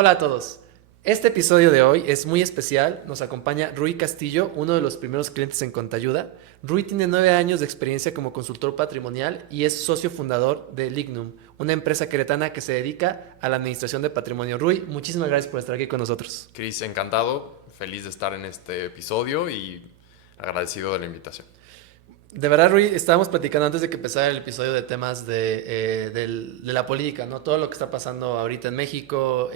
Hola a todos. Este episodio de hoy es muy especial. Nos acompaña Rui Castillo, uno de los primeros clientes en Contayuda. Rui tiene 9 años de experiencia como consultor patrimonial y es socio fundador de Lignum, una empresa queretana que se dedica a la administración de patrimonio. Rui, muchísimas gracias por estar aquí con nosotros. Cris, encantado, feliz de estar en este episodio y agradecido de la invitación. De verdad, Rui, estábamos platicando antes de que empezara el episodio de temas de la política, ¿no? Todo lo que está pasando ahorita en México.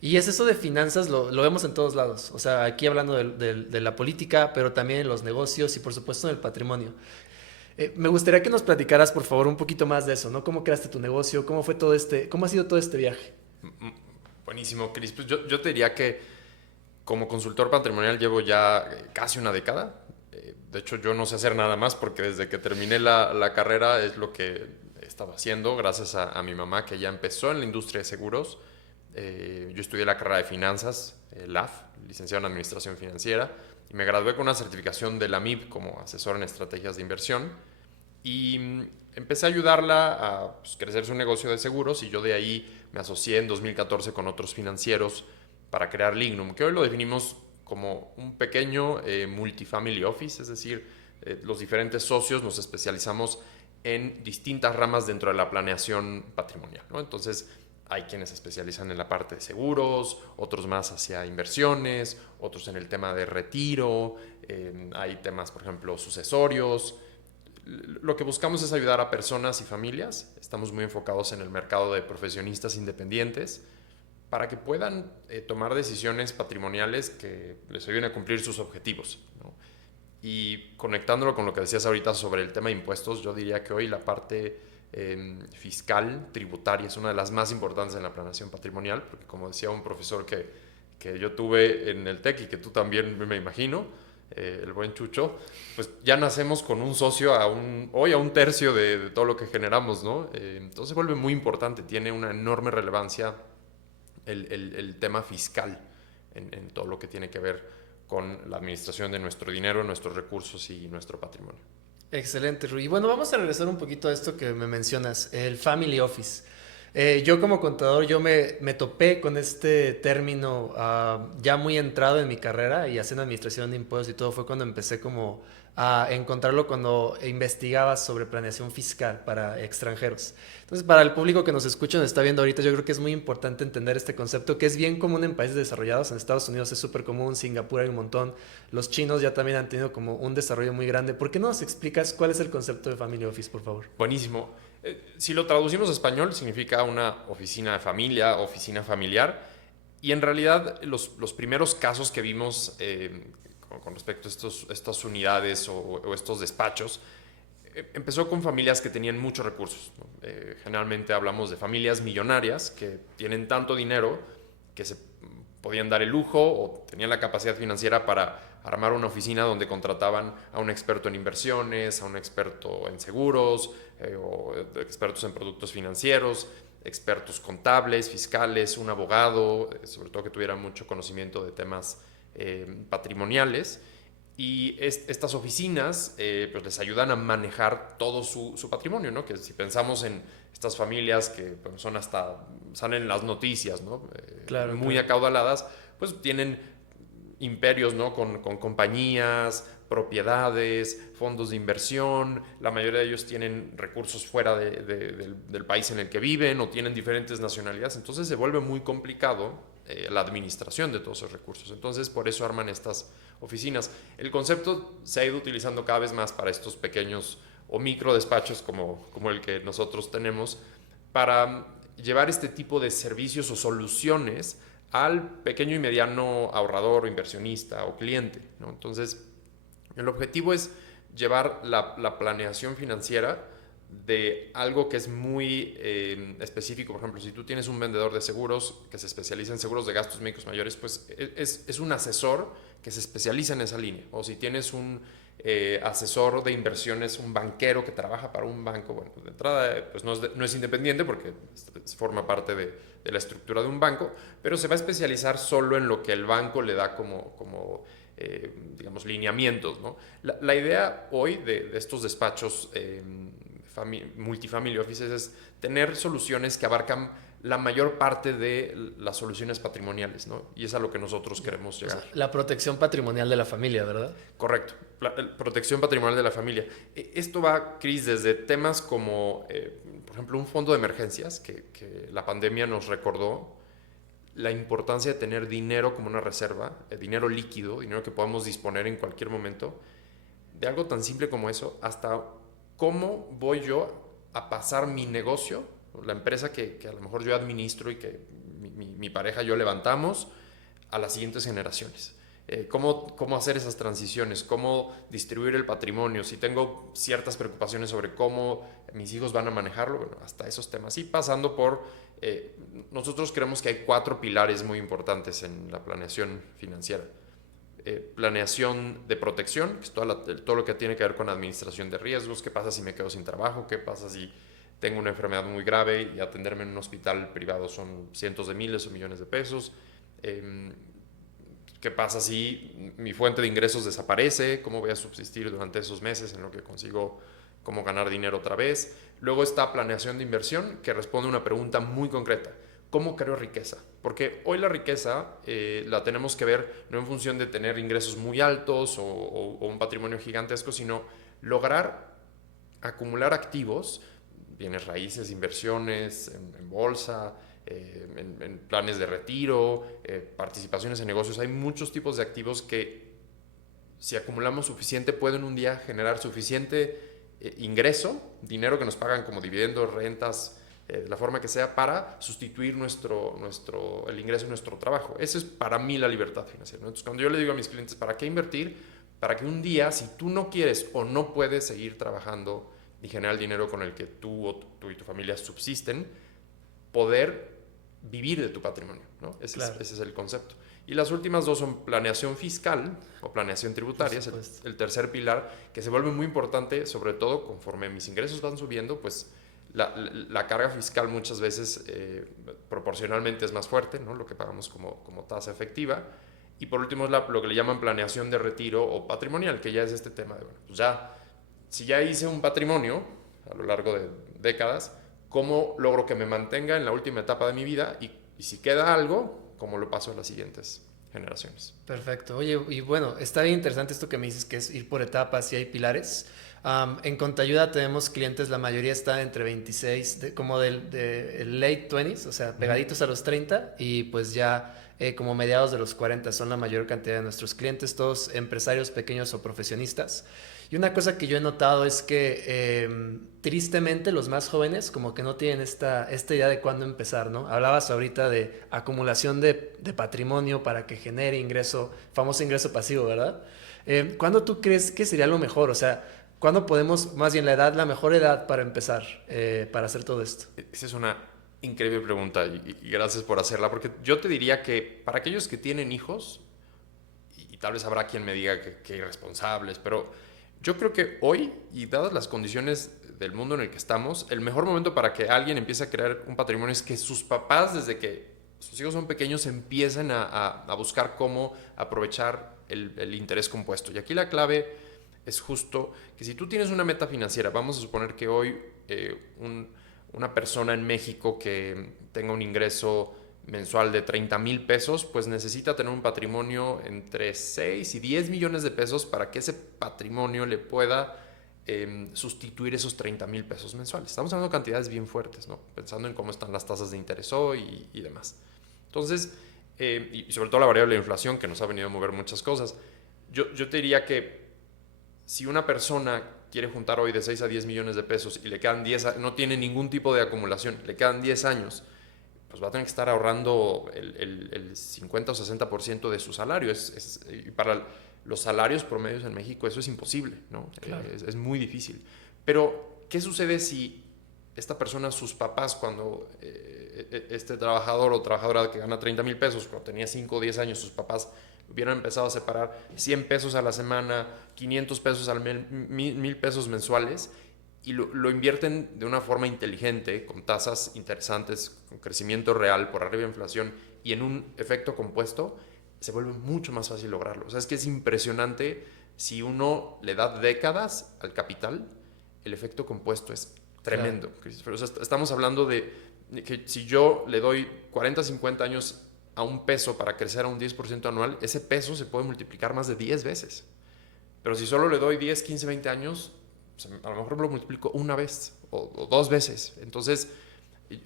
Y es eso de finanzas, lo vemos en todos lados. O sea, aquí hablando de la política, pero también en los negocios y por supuesto en el patrimonio. Me gustaría que nos platicaras, por favor, un poquito más de eso, ¿no? ¿Cómo creaste tu negocio? ¿Cómo ha sido todo este viaje? Buenísimo, Cris. Pues yo te diría que como consultor patrimonial llevo ya casi una década. De hecho, yo no sé hacer nada más porque desde que terminé la carrera es lo que he estado haciendo, gracias a mi mamá que ya empezó en la industria de seguros. Yo estudié la carrera de finanzas, LAF, licenciado en Administración Financiera, y me gradué con una certificación de la MIB como asesor en estrategias de inversión. Y empecé a ayudarla a pues, crecer su negocio de seguros y yo de ahí me asocié en 2014 con otros financieros para crear Lignum, que hoy lo definimos como un pequeño multifamily office, es decir, los diferentes socios nos especializamos en distintas ramas dentro de la planeación patrimonial, ¿no? Entonces, hay quienes se especializan en la parte de seguros, otros más hacia inversiones, otros en el tema de retiro, hay temas, por ejemplo, sucesorios. Lo que buscamos es ayudar a personas y familias. Estamos muy enfocados en el mercado de profesionistas independientes para que puedan tomar decisiones patrimoniales que les ayuden a cumplir sus objetivos, ¿no? Y conectándolo con lo que decías ahorita sobre el tema de impuestos, yo diría que hoy la parte fiscal, tributaria, es una de las más importantes en la planeación patrimonial, porque como decía un profesor que yo tuve en el TEC y que tú también me imagino, el buen Chucho, pues ya nacemos con un socio hoy a un tercio de todo lo que generamos, ¿no? Entonces se vuelve muy importante, tiene una enorme relevancia el tema fiscal en todo lo que tiene que ver con la administración de nuestro dinero, nuestros recursos y nuestro patrimonio. Excelente, Rui. Y bueno, vamos a regresar un poquito a esto que me mencionas, el Family Office. Yo como contador, yo me topé con este término ya muy entrado en mi carrera y haciendo administración de impuestos y todo fue cuando empecé como a encontrarlo cuando investigaba sobre planeación fiscal para extranjeros. Entonces, para el público que nos escucha, nos está viendo ahorita, yo creo que es muy importante entender este concepto que es bien común en países desarrollados. En Estados Unidos es súper común, Singapur hay un montón, los chinos ya también han tenido como un desarrollo muy grande. ¿Por qué no nos explicas cuál es el concepto de Family Office, por favor? Buenísimo. Si lo traducimos a español, significa una oficina de familia, oficina familiar. Y en realidad, los primeros casos que vimos con respecto a estas unidades o estos despachos, empezó con familias que tenían muchos recursos, ¿no? Generalmente hablamos de familias millonarias que tienen tanto dinero que se podían dar el lujo o tenían la capacidad financiera para armar una oficina donde contrataban a un experto en inversiones, a un experto en seguros, o expertos en productos financieros, expertos contables, fiscales, un abogado, sobre todo que tuviera mucho conocimiento de temas patrimoniales. Y estas oficinas pues les ayudan a manejar todo su patrimonio, ¿no? Que si pensamos en estas familias que pues, son hasta, salen en las noticias, ¿no? Claro, Muy claro. acaudaladas, pues tienen imperios, ¿no? Con compañías, propiedades, fondos de inversión. La mayoría de ellos tienen recursos fuera del país en el que viven o tienen diferentes nacionalidades. Entonces se vuelve muy complicado la administración de todos esos recursos. Entonces por eso arman estas oficinas. El concepto se ha ido utilizando cada vez más para estos pequeños o micro despachos como el que nosotros tenemos para llevar este tipo de servicios o soluciones al pequeño y mediano ahorrador o inversionista o cliente, ¿no? Entonces, el objetivo es llevar la planeación financiera de algo que es muy específico. Por ejemplo, si tú tienes un vendedor de seguros que se especializa en seguros de gastos médicos mayores, pues es un asesor que se especializa en esa línea. O si tienes un asesor de inversiones, un banquero que trabaja para un banco, bueno, de entrada pues no es independiente porque forma parte de la estructura de un banco, pero se va a especializar solo en lo que el banco le da como digamos, lineamientos, ¿no? La idea hoy de estos despachos multifamily offices es tener soluciones que abarcan la mayor parte de las soluciones patrimoniales, ¿no? Y es a lo que nosotros queremos llegar. O sea, la protección patrimonial de la familia, ¿verdad? Correcto. Protección patrimonial de la familia. Esto va, Cris, desde temas como, por ejemplo, un fondo de emergencias, que la pandemia nos recordó la importancia de tener dinero como una reserva, dinero líquido, dinero que podamos disponer en cualquier momento, de algo tan simple como eso, hasta cómo voy yo a pasar mi negocio, la empresa que a lo mejor yo administro y que mi pareja y yo levantamos, a las siguientes generaciones. Cómo hacer esas transiciones, cómo distribuir el patrimonio, si tengo ciertas preocupaciones sobre cómo mis hijos van a manejarlo, bueno, hasta esos temas. Y pasando por, nosotros creemos que hay 4 pilares muy importantes en la planeación financiera. Planeación de protección, que es todo lo que tiene que ver con administración de riesgos, qué pasa si me quedo sin trabajo, qué pasa si tengo una enfermedad muy grave y atenderme en un hospital privado son cientos de miles o millones de pesos. ¿Qué pasa si mi fuente de ingresos desaparece? ¿Cómo voy a subsistir durante esos meses en lo que consigo cómo ganar dinero otra vez? Luego está planeación de inversión, que responde a una pregunta muy concreta. ¿Cómo creo riqueza? Porque hoy la riqueza la tenemos que ver no en función de tener ingresos muy altos o un patrimonio gigantesco, sino lograr acumular activos, bienes raíces, inversiones en bolsa, en planes de retiro, participaciones en negocios. Hay muchos tipos de activos que, si acumulamos suficiente, pueden un día generar suficiente ingreso, dinero que nos pagan como dividendos, rentas, de la forma que sea, para sustituir el ingreso de nuestro trabajo. Eso es para mí la libertad financiera, ¿no? Entonces, cuando yo le digo a mis clientes, ¿para qué invertir? Para que un día, si tú no quieres o no puedes seguir trabajando y generar el dinero con el que tú y tu familia subsisten, poder vivir de tu patrimonio, ¿no? Ese es el concepto. Y las últimas 2 son planeación fiscal o planeación tributaria, es el tercer pilar, que se vuelve muy importante, sobre todo conforme mis ingresos van subiendo, pues la carga fiscal muchas veces proporcionalmente es más fuerte, ¿no? Lo que pagamos como tasa efectiva. Y por último es lo que le llaman planeación de retiro o patrimonial, que ya es este tema de, bueno, pues si ya hice un patrimonio a lo largo de décadas, ¿cómo logro que me mantenga en la última etapa de mi vida? Y si queda algo, ¿cómo lo paso a las siguientes generaciones? Perfecto. Oye, y bueno, está bien interesante esto que me dices, que es ir por etapas y hay pilares. En Contayuda tenemos clientes, la mayoría está entre 26, como del late 20s, o sea, pegaditos a los 30 y pues ya como mediados de los 40 son la mayor cantidad de nuestros clientes, todos empresarios pequeños o profesionistas. Y una cosa que yo he notado es que tristemente los más jóvenes como que no tienen esta idea de cuándo empezar, ¿no? Hablabas ahorita de acumulación de patrimonio para que genere ingreso, famoso ingreso pasivo, ¿verdad? ¿Cuándo tú crees que sería lo mejor? O sea, ¿cuándo podemos, más bien la mejor edad para empezar, para hacer todo esto? Esa es una increíble pregunta y gracias por hacerla, porque yo te diría que para aquellos que tienen hijos, y tal vez habrá quien me diga que irresponsables, pero yo creo que hoy, y dadas las condiciones del mundo en el que estamos, el mejor momento para que alguien empiece a crear un patrimonio es que sus papás, desde que sus hijos son pequeños, empiecen a buscar cómo aprovechar el interés compuesto. Y aquí la clave es justo que si tú tienes una meta financiera, vamos a suponer que hoy una persona en México que tenga un ingreso mensual de 30,000 pesos, pues necesita tener un patrimonio entre 6 y 10 millones de pesos para que ese patrimonio le pueda sustituir esos 30,000 pesos mensuales. Estamos hablando de cantidades bien fuertes, ¿no? Pensando en cómo están las tasas de interés hoy y demás. Entonces, y sobre todo la variable de inflación que nos ha venido a mover muchas cosas, yo te diría que si una persona quiere juntar hoy de 6 a 10 millones de pesos y le quedan 10, no tiene ningún tipo de acumulación, le quedan 10 años, pues va a tener que estar ahorrando el 50 o 60% de su salario. Y para los salarios promedios en México eso es imposible, ¿no? Claro. Es muy difícil. Pero, ¿qué sucede si esta persona, sus papás, cuando este trabajador o trabajadora que gana 30,000 pesos, cuando tenía 5 o 10 años, sus papás hubieran empezado a separar 100 pesos a la semana, 500 pesos al mes, 1,000 pesos mensuales, y lo invierten de una forma inteligente, con tasas interesantes, con crecimiento real por arriba de inflación y en un efecto compuesto, se vuelve mucho más fácil lograrlo. O sea, es que es impresionante. Si uno le da décadas al capital, el efecto compuesto es tremendo. Claro. O sea, estamos hablando de que si yo le doy 40, 50 años a un peso para crecer a un 10% anual, ese peso se puede multiplicar más de 10 veces. Pero si solo le doy 10, 15, 20 años, pues a lo mejor lo multiplico una vez o dos veces. Entonces,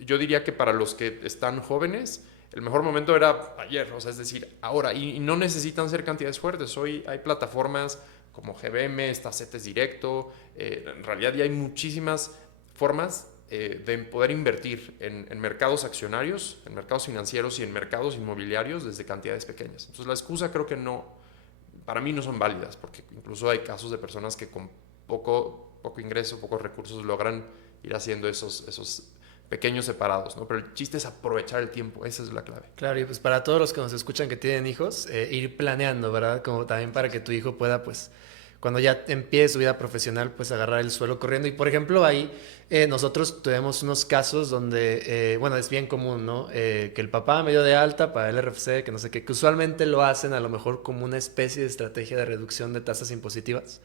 yo diría que para los que están jóvenes, el mejor momento era ayer, o sea, es decir, ahora. Y no necesitan ser cantidades fuertes. Hoy hay plataformas como GBM, está CETES Directo. En realidad ya hay muchísimas formas de poder invertir en mercados accionarios, en mercados financieros y en mercados inmobiliarios desde cantidades pequeñas. Entonces la excusa creo que no, para mí no son válidas, porque incluso hay casos de personas que con poco ingreso, pocos recursos logran ir haciendo esos pequeños separados, ¿no? Pero el chiste es aprovechar el tiempo, esa es la clave. Claro, y pues para todos los que nos escuchan que tienen hijos, ir planeando, ¿verdad? Como también para que tu hijo pueda, pues, cuando ya empiece su vida profesional, pues agarrar el suelo corriendo. Y por ejemplo, ahí nosotros tuvimos unos casos donde, bueno, es bien común, ¿no? Que el papá me dio de alta para el RFC, que no sé qué, que usualmente lo hacen a lo mejor como una especie de estrategia de reducción de tasas impositivas.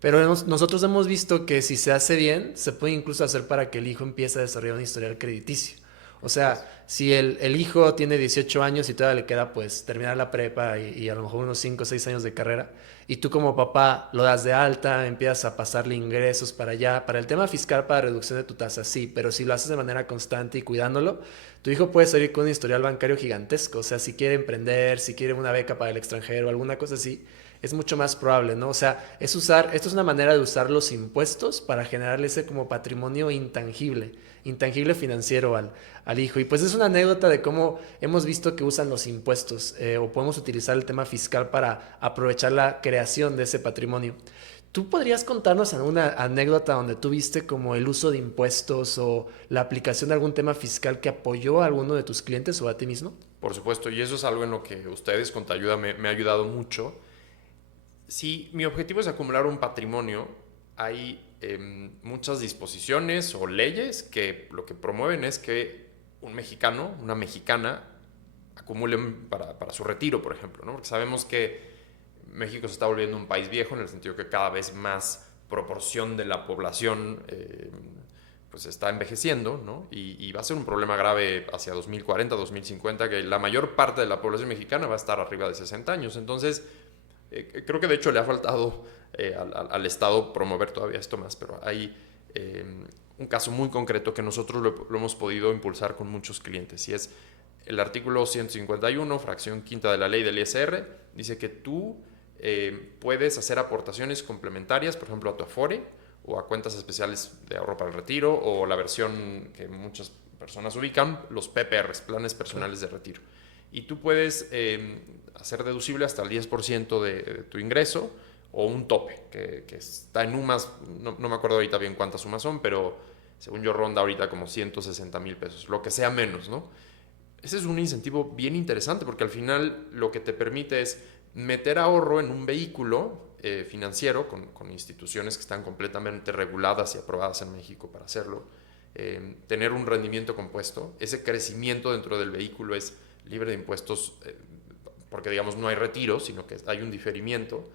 Pero nosotros hemos visto que si se hace bien, se puede incluso hacer para que el hijo empiece a desarrollar un historial crediticio. O sea, si el hijo tiene 18 años y todavía le queda pues terminar la prepa y a lo mejor unos 5 o 6 años de carrera, y tú como papá lo das de alta, empiezas a pasarle ingresos para allá, para el tema fiscal, para reducción de tu tasa, sí, pero si lo haces de manera constante y cuidándolo, tu hijo puede salir con un historial bancario gigantesco. O sea, si quiere emprender, si quiere una beca para el extranjero, alguna cosa así, es mucho más probable, ¿no? O sea, esto es una manera de usar los impuestos para generarle ese como patrimonio intangible financiero al hijo. Y pues es una anécdota de cómo hemos visto que usan los impuestos o podemos utilizar el tema fiscal para aprovechar la creación de ese patrimonio. ¿Tú podrías contarnos alguna anécdota donde tú viste como el uso de impuestos o la aplicación de algún tema fiscal que apoyó a alguno de tus clientes o a ti mismo? Por supuesto, y eso es algo en lo que ustedes con tu ayuda me ha ayudado mucho. Si mi objetivo es acumular un patrimonio, hay muchas disposiciones o leyes que lo que promueven es que un mexicano, una mexicana, acumulen para su retiro, por ejemplo, ¿no? Porque sabemos que México se está volviendo un país viejo en el sentido que cada vez más proporción de la población pues está envejeciendo, ¿no? Y va a ser un problema grave hacia 2040, 2050, que la mayor parte de la población mexicana va a estar arriba de 60 años. Entonces, creo que de hecho le ha faltado al Estado promover todavía esto más, pero hay un caso muy concreto que nosotros lo hemos podido impulsar con muchos clientes y es el artículo 151, fracción quinta de la ley del ISR, dice que tú puedes hacer aportaciones complementarias, por ejemplo, a tu Afore o a cuentas especiales de ahorro para el retiro o la versión que muchas personas ubican, los PPRs, planes personales de retiro. Y tú puedes hacer deducible hasta el 10% de tu ingreso o un tope, que está en UMAS, no me acuerdo ahorita bien cuántas sumas son, pero según yo ronda ahorita como 160,000 pesos, lo que sea menos, ¿no? Ese es un incentivo bien interesante porque al final lo que te permite es meter ahorro en un vehículo financiero con instituciones que están completamente reguladas y aprobadas en México para hacerlo, tener un rendimiento compuesto, ese crecimiento dentro del vehículo es libre de impuestos porque digamos no hay retiro, sino que hay un diferimiento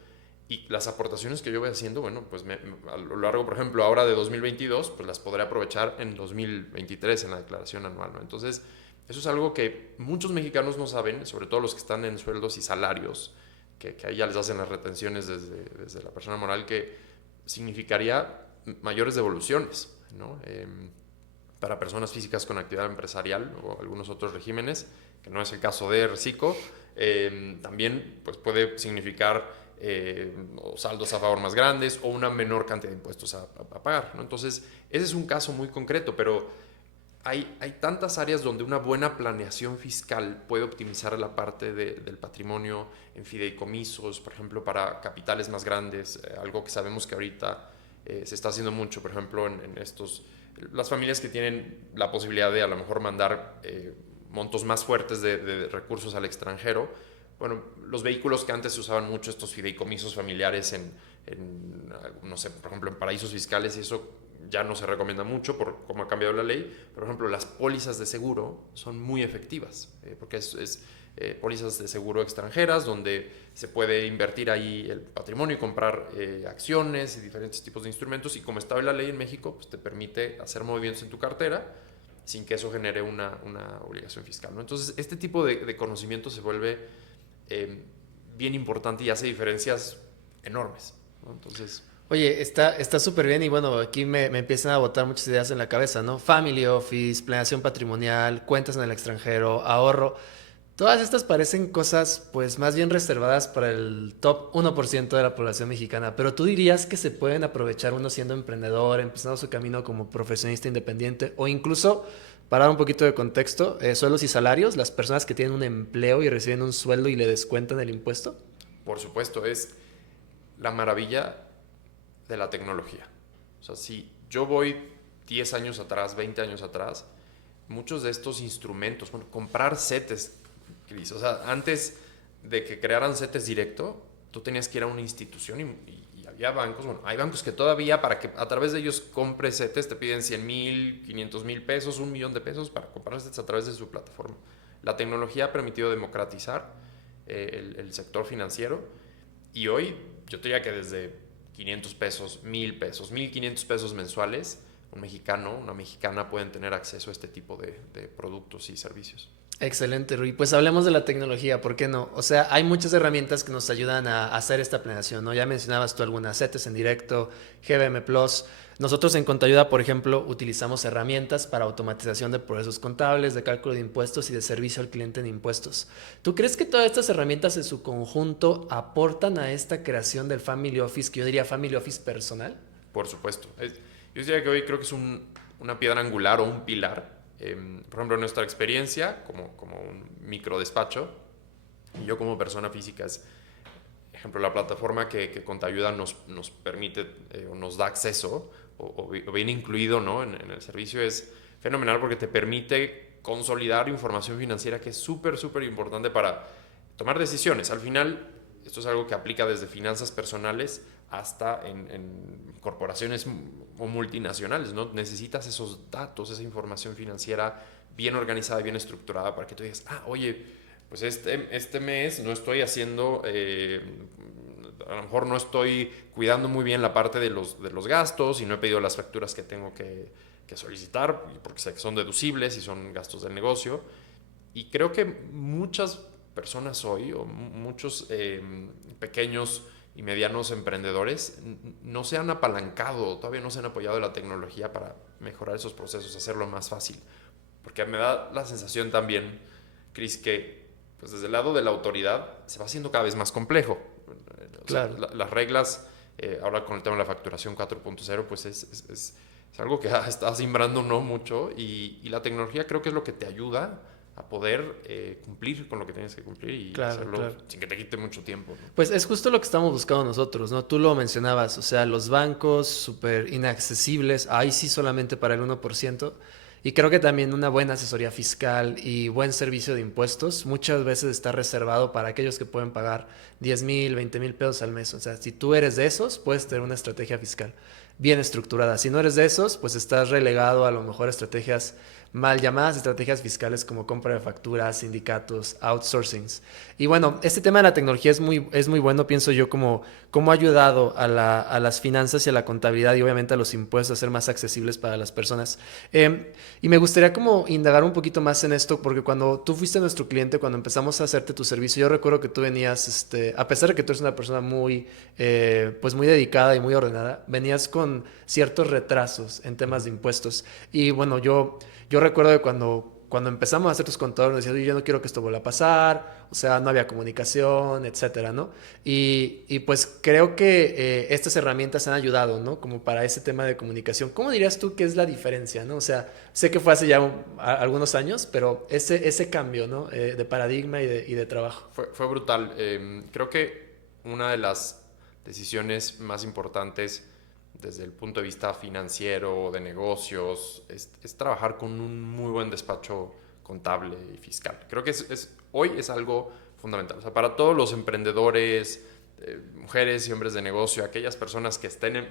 y las aportaciones que yo voy haciendo, bueno, pues a lo largo, por ejemplo, ahora de 2022, pues las podré aprovechar en 2023 en la declaración anual, ¿no? Entonces, eso es algo que muchos mexicanos no saben, sobre todo los que están en sueldos y salarios, que ahí ya les hacen las retenciones desde la persona moral, que significaría mayores devoluciones, ¿no? Para personas físicas con actividad empresarial o algunos otros regímenes, que no es el caso de Reciclo, también pues, puede significar saldos a favor más grandes o una menor cantidad de impuestos a pagar, ¿no? Entonces, ese es un caso muy concreto, pero hay tantas áreas donde una buena planeación fiscal puede optimizar la parte del patrimonio en fideicomisos, por ejemplo, para capitales más grandes, algo que sabemos que ahorita se está haciendo mucho, por ejemplo, en las familias que tienen la posibilidad de a lo mejor mandar montos más fuertes de recursos al extranjero. Bueno, los vehículos que antes se usaban mucho, estos fideicomisos familiares no sé, por ejemplo, en paraísos fiscales y eso ya no se recomienda mucho por cómo ha cambiado la ley. Por ejemplo, las pólizas de seguro son muy efectivas porque es pólizas de seguro extranjeras donde se puede invertir ahí el patrimonio y comprar acciones y diferentes tipos de instrumentos y como está hoy la ley en México, pues te permite hacer movimientos en tu cartera sin que eso genere una obligación fiscal, ¿no? Entonces, este tipo de conocimiento se vuelve bien importante y hace diferencias enormes, ¿no? Entonces... Oye, está súper bien y bueno, aquí me empiezan a botar muchas ideas en la cabeza, ¿no? Family Office, planeación patrimonial, cuentas en el extranjero, ahorro. Todas estas parecen cosas pues más bien reservadas para el top 1% de la población mexicana, pero tú dirías que se pueden aprovechar uno siendo emprendedor, empezando su camino como profesionista independiente o incluso, para dar un poquito de contexto, sueldos y salarios, las personas que tienen un empleo y reciben un sueldo y le descuentan el impuesto. Por supuesto, es la maravilla de la tecnología. O sea, si yo voy 10 años atrás, 20 años atrás, muchos de estos instrumentos, bueno, comprar CETES, Cris, o sea, antes de que crearan CETES directo, tú tenías que ir a una institución y había bancos, bueno, hay bancos que todavía para que a través de ellos compres CETES te piden 100,000, 500,000 pesos, 1,000,000 de pesos para comprar CETES a través de su plataforma. La tecnología ha permitido democratizar el sector financiero y hoy yo te diría que desde 500 pesos, 1,000 pesos, 1,500 pesos mensuales, un mexicano, una mexicana pueden tener acceso a este tipo de productos y servicios. Excelente, Rui. Pues hablemos de la tecnología, ¿por qué no? O sea, hay muchas herramientas que nos ayudan a hacer esta planeación, ¿no? Ya mencionabas tú algunas, CETES en directo, GBM Plus. Nosotros en Contayuda, por ejemplo, utilizamos herramientas para automatización de procesos contables, de cálculo de impuestos y de servicio al cliente en impuestos. ¿Tú crees que todas estas herramientas en su conjunto aportan a esta creación del Family Office, que yo diría Family Office personal? Por supuesto. Yo diría que hoy creo que es una piedra angular o un pilar. Por ejemplo, nuestra experiencia como un micro despacho y yo como persona física es, ejemplo, la plataforma que Contayuda nos permite o nos da acceso o viene incluido, ¿no? en el servicio es fenomenal porque te permite consolidar información financiera que es súper, súper importante para tomar decisiones. Al final, esto es algo que aplica desde finanzas personales hasta en corporaciones o multinacionales, ¿no? Necesitas esos datos, esa información financiera bien organizada y bien estructurada para que tú digas, oye, pues este mes no estoy haciendo, a lo mejor no estoy cuidando muy bien la parte de los gastos y no he pedido las facturas que tengo que solicitar porque sé que son deducibles y son gastos del negocio. Y creo que muchas personas hoy o muchos pequeños y medianos emprendedores no se han apalancado, todavía no se han apoyado de la tecnología para mejorar esos procesos, hacerlo más fácil. Porque me da la sensación también, Cris, que pues desde el lado de la autoridad se va haciendo cada vez más complejo. O sea, Claro. las reglas, ahora con el tema de la facturación 4.0, pues es algo que está simbrando no mucho y la tecnología creo que es lo que te ayuda a poder cumplir con lo que tienes que cumplir y Claro, hacerlo claro. sin que te quite mucho tiempo, ¿no? Pues es justo lo que estamos buscando nosotros, ¿no? Tú lo mencionabas, o sea, los bancos súper inaccesibles, ahí sí solamente para el 1%. Y creo que también una buena asesoría fiscal y buen servicio de impuestos muchas veces está reservado para aquellos que pueden pagar 10,000, 20,000 pesos al mes. O sea, si tú eres de esos, puedes tener una estrategia fiscal bien estructurada. Si no eres de esos, pues estás relegado a lo mejor a estrategias mal llamadas estrategias fiscales como compra de facturas, sindicatos, outsourcings. Y bueno, este tema de la tecnología es muy bueno, pienso yo, como ha ayudado a las finanzas y a la contabilidad y obviamente a los impuestos a ser más accesibles para las personas. Y me gustaría como indagar un poquito más en esto, porque cuando tú fuiste nuestro cliente, cuando empezamos a hacerte tu servicio, yo recuerdo que tú venías, a pesar de que tú eres una persona pues muy dedicada y muy ordenada, venías con ciertos retrasos en temas de impuestos. Y bueno, yo recuerdo que cuando empezamos a hacer tus contadores, nos decías, yo no quiero que esto vuelva a pasar, o sea, no había comunicación, etcétera, ¿no? Y pues creo que estas herramientas han ayudado, ¿no? Como para ese tema de comunicación. ¿Cómo dirías tú que es la diferencia, ¿no? O sea, sé que fue hace ya algunos años, pero ese cambio, ¿no? De paradigma y de trabajo. Fue brutal. Creo que una de las decisiones más importantes desde el punto de vista financiero, de negocios, es trabajar con un muy buen despacho contable y fiscal. Creo que hoy es algo fundamental. O sea, para todos los emprendedores, mujeres y hombres de negocio, aquellas personas que estén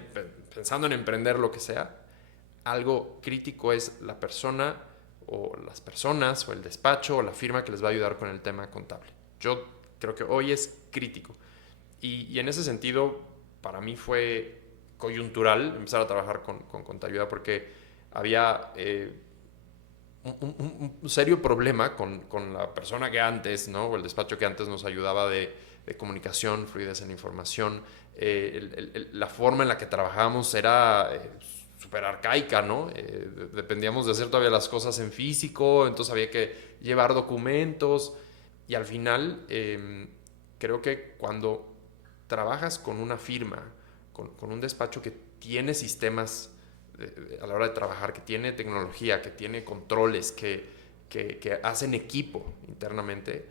pensando en emprender lo que sea, algo crítico es la persona o las personas o el despacho o la firma que les va a ayudar con el tema contable. Yo creo que hoy es crítico. Y en ese sentido, para mí fue coyuntural empezar a trabajar con Contayuda porque había un serio problema con la persona que antes, ¿no? O el despacho que antes nos ayudaba de comunicación, fluidez en la información. La forma en la que trabajábamos era súper arcaica, ¿no? Dependíamos de hacer todavía las cosas en físico, entonces había que llevar documentos y al final creo que cuando trabajas con una firma, con un despacho que tiene sistemas a la hora de trabajar, que tiene tecnología, que tiene controles, que hacen equipo internamente,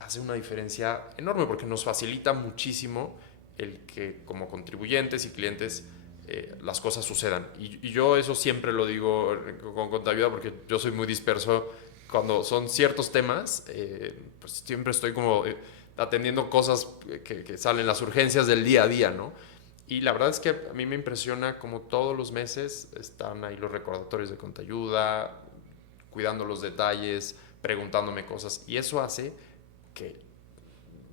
hace una diferencia enorme porque nos facilita muchísimo el que como contribuyentes y clientes las cosas sucedan. Y yo eso siempre lo digo con contabilidad porque yo soy muy disperso. Cuando son ciertos temas, pues siempre estoy como atendiendo cosas que salen, las urgencias del día a día, ¿no? Y la verdad es que a mí me impresiona como todos los meses están ahí los recordatorios de Contayuda, cuidando los detalles, preguntándome cosas. Y eso hace que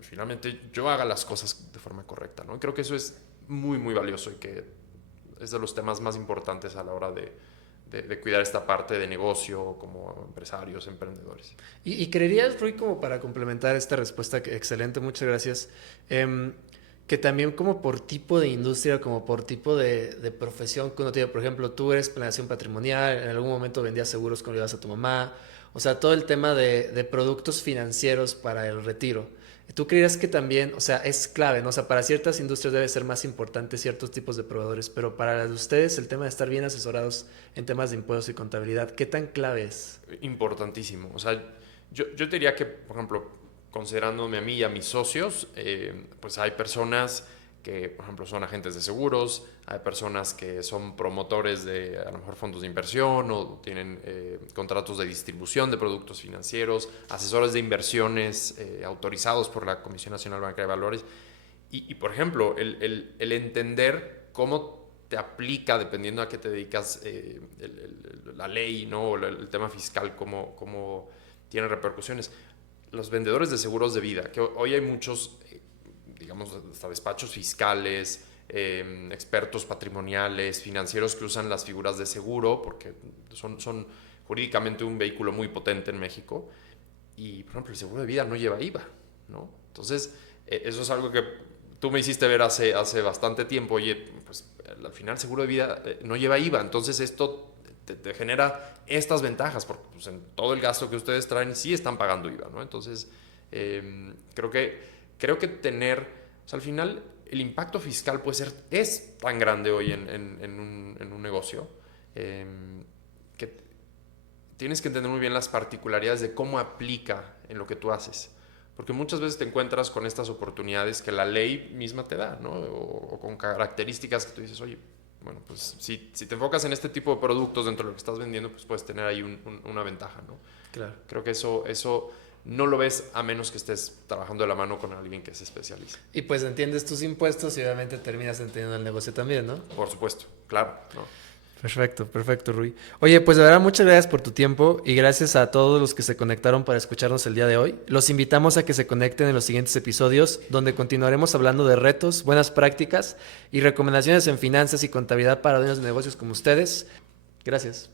finalmente yo haga las cosas de forma correcta, ¿no? Creo que eso es muy, muy valioso y que es de los temas más importantes a la hora de cuidar esta parte de negocio como empresarios, emprendedores. ¿Y creerías, Rui, como para complementar esta respuesta, que excelente, muchas gracias, que también como por tipo de industria, como por tipo de profesión que uno tiene, por ejemplo, tú eres planeación patrimonial, en algún momento vendías seguros cuando ibas a tu mamá, o sea, todo el tema de productos financieros para el retiro. ¿Tú creerías que también, o sea, es clave, ¿no? O sea, para ciertas industrias debe ser más importante ciertos tipos de proveedores, pero para las de ustedes el tema de estar bien asesorados en temas de impuestos y contabilidad, ¿qué tan clave es? Importantísimo. O sea, yo te diría que, por ejemplo, considerándome a mí y a mis socios, pues hay personas que, por ejemplo, son agentes de seguros, hay personas que son promotores de, a lo mejor, fondos de inversión o tienen contratos de distribución de productos financieros, asesores de inversiones autorizados por la Comisión Nacional Bancaria de Valores. Por ejemplo, el entender cómo te aplica, dependiendo a qué te dedicas, la ley, ¿no? O el tema fiscal, cómo tiene repercusiones. Los vendedores de seguros de vida, que hoy hay muchos, digamos, hasta despachos fiscales, expertos patrimoniales, financieros que usan las figuras de seguro porque son jurídicamente un vehículo muy potente en México. Y, por ejemplo, el seguro de vida no lleva IVA, ¿no? Entonces, eso es algo que tú me hiciste ver hace bastante tiempo. Oye, pues al final el seguro de vida no lleva IVA, entonces esto te genera estas ventajas, porque pues, en todo el gasto que ustedes traen sí están pagando IVA, ¿no? Entonces, creo que tener, o sea, al final el impacto fiscal es tan grande hoy en un negocio, que tienes que entender muy bien las particularidades de cómo aplica en lo que tú haces. Porque muchas veces te encuentras con estas oportunidades que la ley misma te da, ¿no? O con características que tú dices, oye, bueno, pues si te enfocas en este tipo de productos dentro de lo que estás vendiendo, pues puedes tener ahí una ventaja, ¿no? Claro. Creo que eso no lo ves a menos que estés trabajando de la mano con alguien que se especializa. Y pues entiendes tus impuestos y obviamente terminas entendiendo el negocio también, ¿no? Por supuesto, claro, ¿no? Perfecto, perfecto, Rui. Oye, pues de verdad muchas gracias por tu tiempo y gracias a todos los que se conectaron para escucharnos el día de hoy. Los invitamos a que se conecten en los siguientes episodios donde continuaremos hablando de retos, buenas prácticas y recomendaciones en finanzas y contabilidad para dueños de negocios como ustedes. Gracias.